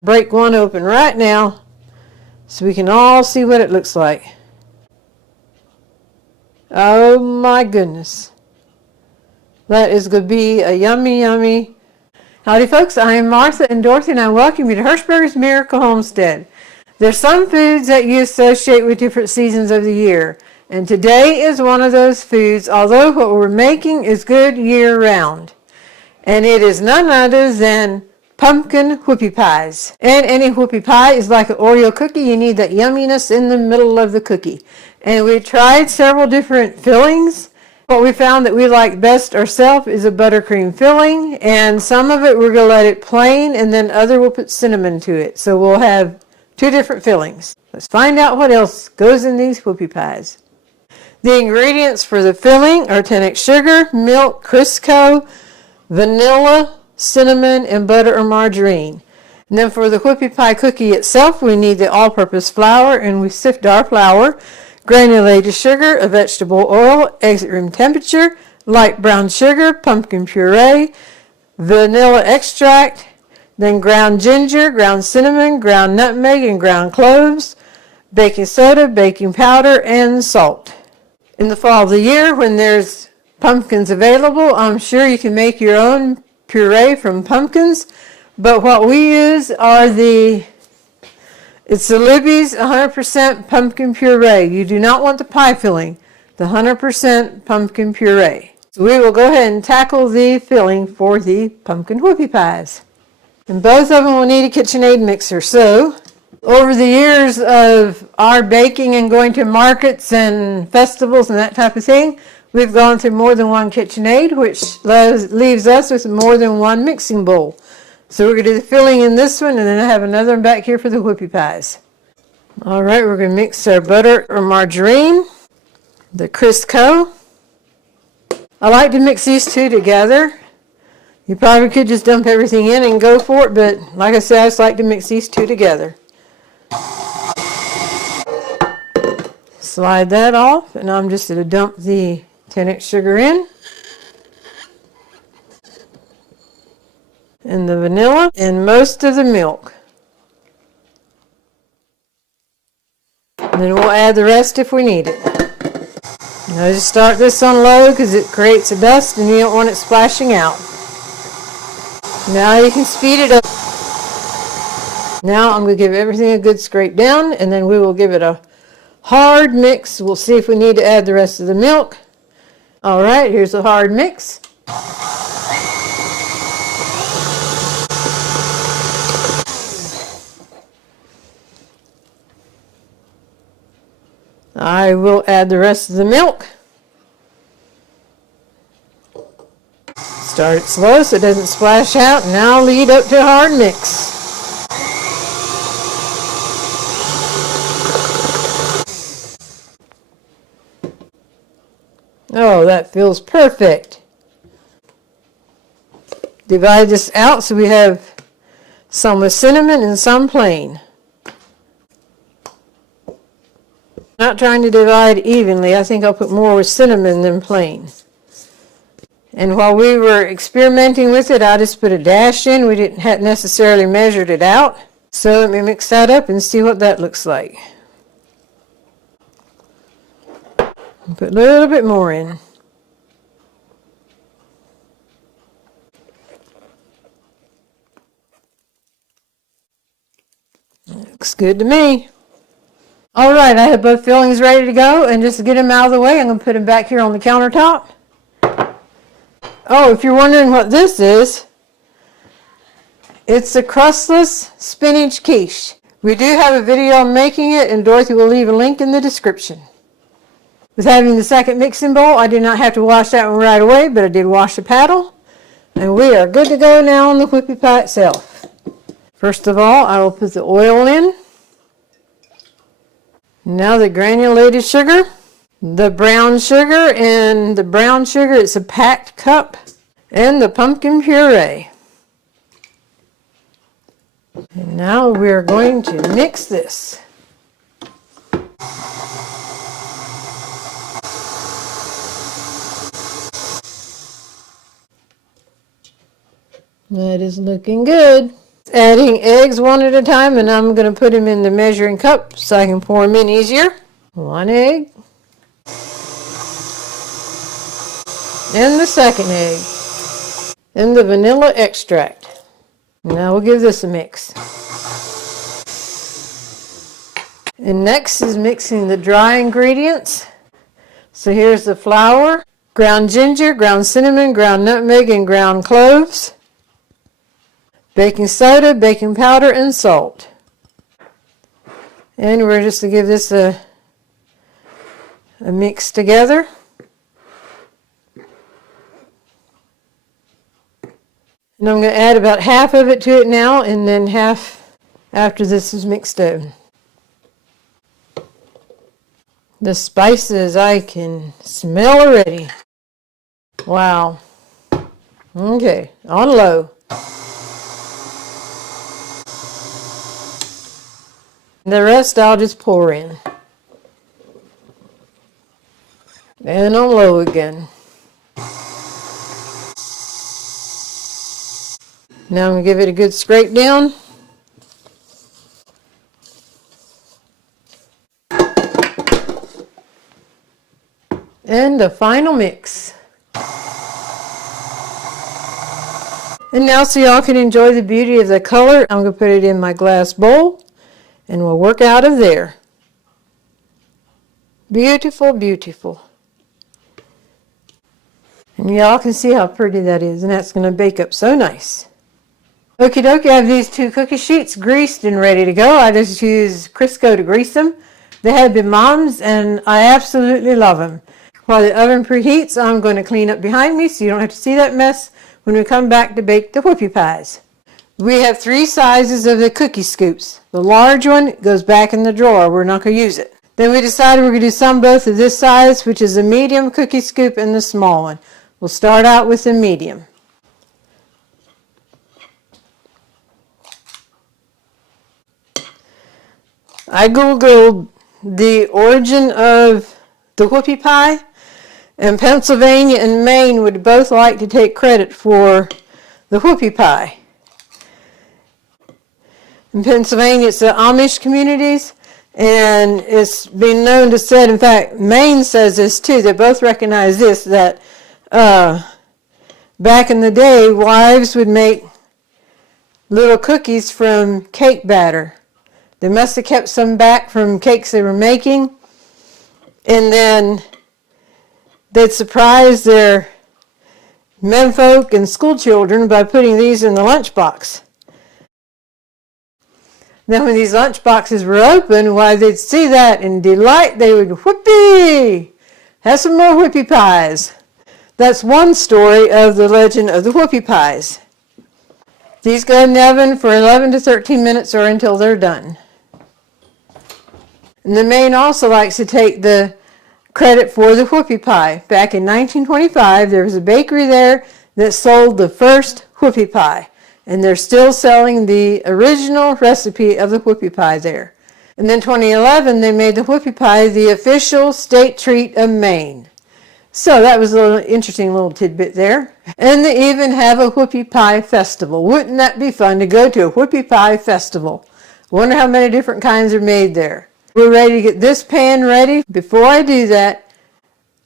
Break one open right now so we can all see what it looks like. Oh my goodness. That is going to be a yummy, yummy. Howdy folks, I am Martha and Dorothy and I welcome you to Hirschberger's Miracle Homestead. There's some foods that you associate with different seasons of the year. And today is one of those foods, although what we're making is good year round. And it is none other than pumpkin whoopie pies. And any whoopie pie is like an Oreo cookie. You need that yumminess in the middle of the cookie. And we tried several different fillings. What we found that we like best ourselves is a buttercream filling. And some of it we're going to let it plain, and then other we'll put cinnamon to it. So we'll have two different fillings. Let's find out what else goes in these whoopie pies. The ingredients for the filling are 10x sugar, milk, crisco, vanilla, cinnamon, and butter or margarine. And then for the whoopie pie cookie itself, we need the all-purpose flour, and we sift our flour, granulated sugar, a vegetable oil, exit room temperature, light brown sugar, pumpkin puree, vanilla extract, then ground ginger, ground cinnamon, ground nutmeg, and ground cloves, baking soda, baking powder, and salt. In the fall of the year, when there's pumpkins available, I'm sure you can make your own puree from pumpkins, but what we use are it's the Libby's 100% pumpkin puree. You do not want the pie filling, the 100% pumpkin puree. So we will go ahead and tackle the filling for the pumpkin whoopie pies. And both of them will need a KitchenAid mixer. So over the years of our baking and going to markets and festivals and that type of thing, we've gone through more than one KitchenAid, which leaves us with more than one mixing bowl. So we're going to do the filling in this one, and then I have another one back here for the whoopie pies. All right, we're going to mix our butter or margarine, the Crisco. I like to mix these two together. You probably could just dump everything in and go for it, but like I said, I just like to mix these two together. Slide that off, and I'm just going to dump the 10x sugar in, and the vanilla, and most of the milk. And then we'll add the rest if we need it. Now just start this on low because it creates a dust and you don't want it splashing out. Now you can speed it up. Now I'm going to give everything a good scrape down, and then we will give it a hard mix. We'll see if we need to add the rest of the milk. All right, here's a hard mix. I will add the rest of the milk. Start it slow so it doesn't splash out. Now lead up to a hard mix. Oh, that feels perfect. Divide this out so we have some with cinnamon and some plain. Not trying to divide evenly. I think I'll put more with cinnamon than plain. And while we were experimenting with it, I just put a dash in. We hadn't necessarily measured it out. So let me mix that up and see what that looks like. Put a little bit more in. Looks good to me. All right, I have both fillings ready to go, and just to get them out of the way, I'm going to put them back here on the countertop. Oh, if you're wondering what this is, it's a crustless spinach quiche. We do have a video on making it, and Dorothy will leave a link in the description. With having the second mixing bowl, I did not have to wash that one right away, but I did wash the paddle, and we are good to go now on the whoopie pie itself. First of all, I will put the oil in. Now the granulated sugar, the brown sugar, and the brown sugar, it's a packed cup, and the pumpkin puree. And now we're going to mix this. That is looking good. adding eggs one at a time, and I'm going to put them in the measuring cup so I can pour them in easier. 1 egg. And the second egg. And the vanilla extract. Now we'll give this a mix. And next is mixing the dry ingredients. So here's the flour, ground ginger, ground cinnamon, ground nutmeg, and ground cloves. Baking soda, baking powder, and salt. And we're just to give this a mix together. And I'm going to add about half of it to it now, and then half after this is mixed in. The spices I can smell already. Wow. Okay, on low. The rest I'll just pour in. And on low again. Now I'm going to give it a good scrape down. And the final mix. And now so y'all can enjoy the beauty of the color, I'm going to put it in my glass bowl and we'll work out of there. Beautiful, beautiful. And y'all can see how pretty that is, and that's going to bake up so nice. Okie dokie, I have these 2 cookie sheets greased and ready to go. I just use Crisco to grease them. They have been Mom's and I absolutely love them. While the oven preheats, I'm going to clean up behind me so you don't have to see that mess when we come back to bake the whoopie pies. We have 3 sizes of the cookie scoops. The large one goes back in the drawer. We're not going to use it. Then we decided we're going to do both of this size, which is a medium cookie scoop, and the small one. We'll start out with the medium. I Googled the origin of the whoopie pie, and Pennsylvania and Maine would both like to take credit for the whoopie pie. In Pennsylvania, it's the Amish communities, and it's been known to say, in fact, Maine says this too, they both recognize this, that back in the day, wives would make little cookies from cake batter. They must have kept some back from cakes they were making, and then they'd surprise their menfolk and school children by putting these in the lunchbox. Then when these lunch boxes were open, why, they'd see that in delight. They would, whoopee, have some more whoopie pies. That's one story of the legend of the whoopie pies. These go in the oven for 11 to 13 minutes or until they're done. And the Maine also likes to take the credit for the whoopie pie. Back in 1925, there was a bakery there that sold the first whoopie pie. And they're still selling the original recipe of the whoopie pie there. And then 2011, they made the whoopie pie the official state treat of Maine. So that was a little interesting little tidbit there. And they even have a whoopie pie festival. Wouldn't that be fun to go to a whoopie pie festival? Wonder how many different kinds are made there. We're ready to get this pan ready. Before I do that,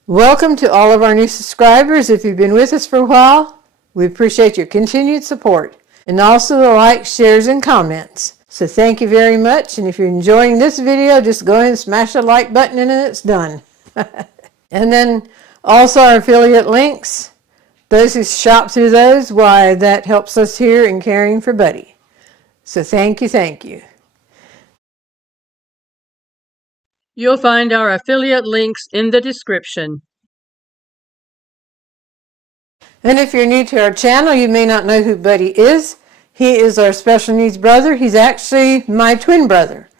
welcome to all of our new subscribers. If you've been with us for a while, we appreciate your continued support. And also the likes, shares, and comments. So thank you very much. And if you're enjoying this video, just go ahead and smash the like button and it's done. And then also our affiliate links. Those who shop through those, why, that helps us here in caring for Buddy. So thank you, thank you. You'll find our affiliate links in the description. And if you're new to our channel, you may not know who Buddy is. He is our special needs brother. He's actually my twin brother.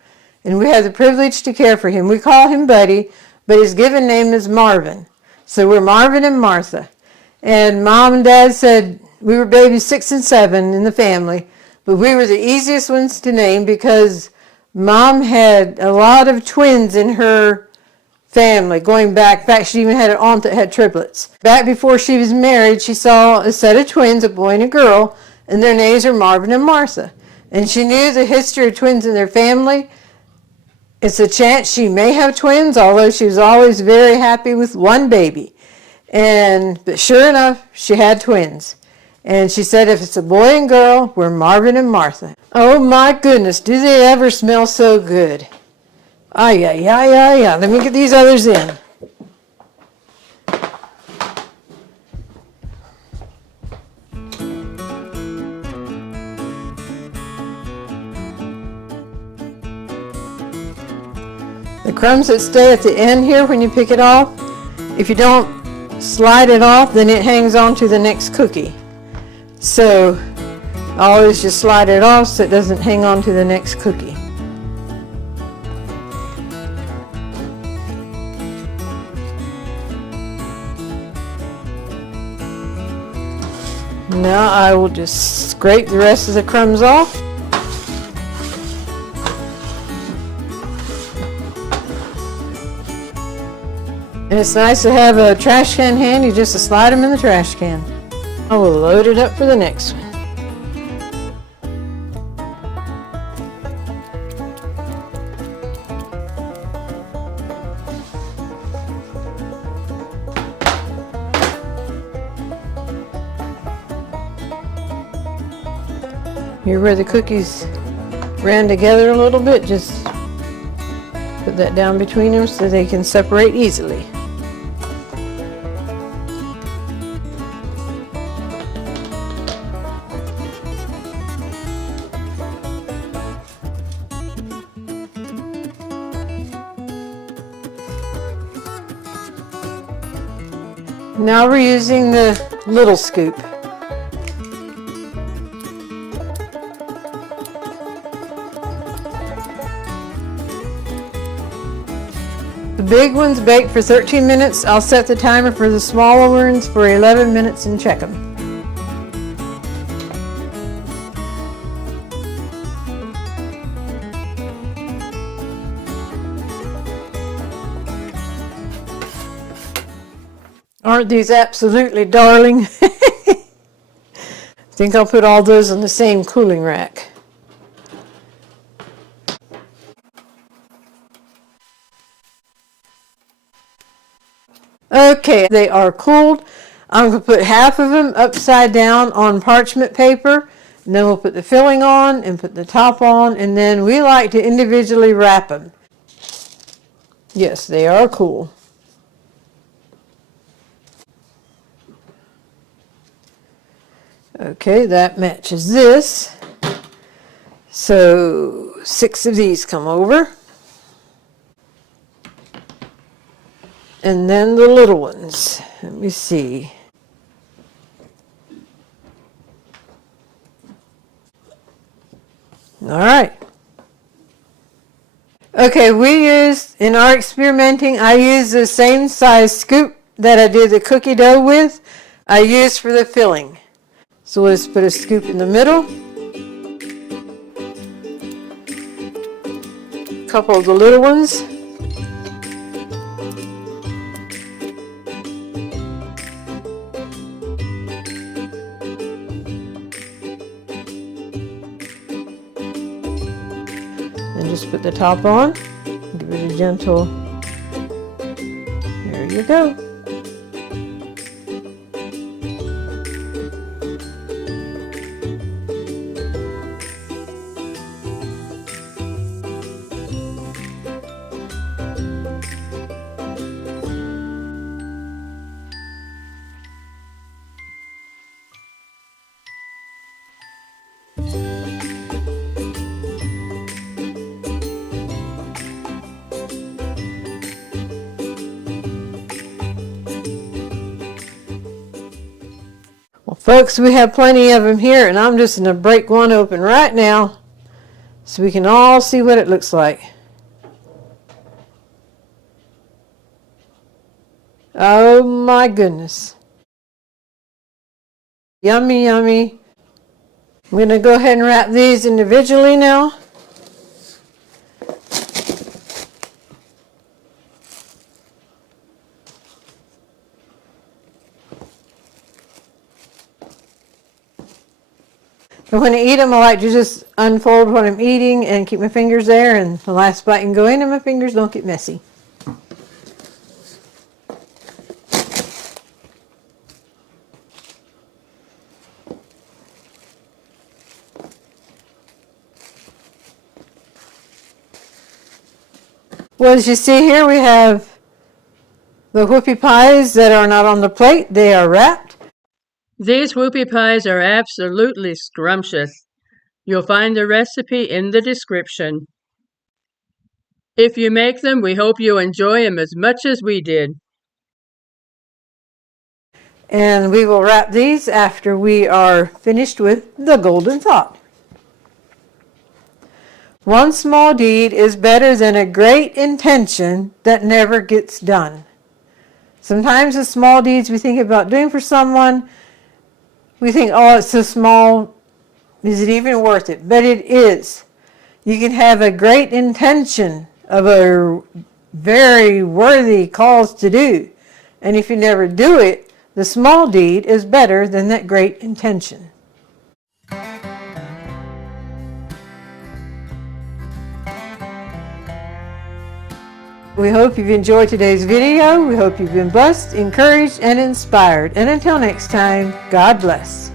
And we have the privilege to care for him. We call him Buddy, but his given name is Marvin. So we're Marvin and Martha. And Mom and Dad said we were babies 6 and 7 in the family, but we were the easiest ones to name because Mom had a lot of twins in her family going back. In fact, she even had an aunt that had triplets. Back before she was married, she saw a set of twins, a boy and a girl, and their names are Marvin and Martha. And she knew the history of twins in their family. It's a chance she may have twins, although she was always very happy with one baby. But sure enough, she had twins. And she said if it's a boy and girl, we're Marvin and Martha. Oh my goodness, do they ever smell so good. Ay, ay, ay, ay, ay. Let me get these others in. The crumbs that stay at the end here when you pick it off, if you don't slide it off, then it hangs on to the next cookie. So always just slide it off so it doesn't hang on to the next cookie. Now I will just scrape the rest of the crumbs off. And it's nice to have a trash can handy just to slide them in the trash can. I will load it up for the next one. Here where the cookies ran together a little bit, just put that down between them so they can separate easily. Now we're using the little scoop. The big ones bake for 13 minutes. I'll set the timer for the smaller ones for 11 minutes and check them. Aren't these absolutely darling? I think I'll put all those on the same cooling rack. Okay, they are cooled. I'm going to put half of them upside down on parchment paper, and then we'll put the filling on and put the top on, and then we like to individually wrap them. Yes, they are cool. Okay, that matches this. So 6 of these come over. And then the little ones. Let me see. All right. Okay, in our experimenting, I used the same size scoop that I did the cookie dough with. I used for the filling. So let's put a scoop in the middle. A couple of the little ones. And just put the top on. Give it a gentle. There you go. Well, folks, we have plenty of them here, and I'm just going to break one open right now so we can all see what it looks like. Oh my goodness. Yummy, yummy. I'm going to go ahead and wrap these individually now. And when I eat them, I like to just unfold what I'm eating and keep my fingers there, and the last bite can go in and my fingers don't get messy. Well, as you see here, we have the whoopie pies that are not on the plate. They are wrapped. These whoopie pies are absolutely scrumptious. You'll find the recipe in the description. If you make them, we hope you enjoy them as much as we did. And we will wrap these after we are finished with the golden thought. One small deed is better than a great intention that never gets done. Sometimes the small deeds we think about doing for someone, we think, oh, it's so small, is it even worth it? But it is. You can have a great intention of a very worthy cause to do. And if you never do it, the small deed is better than that great intention. We hope you've enjoyed today's video. We hope you've been blessed, encouraged, and inspired. And until next time, God bless.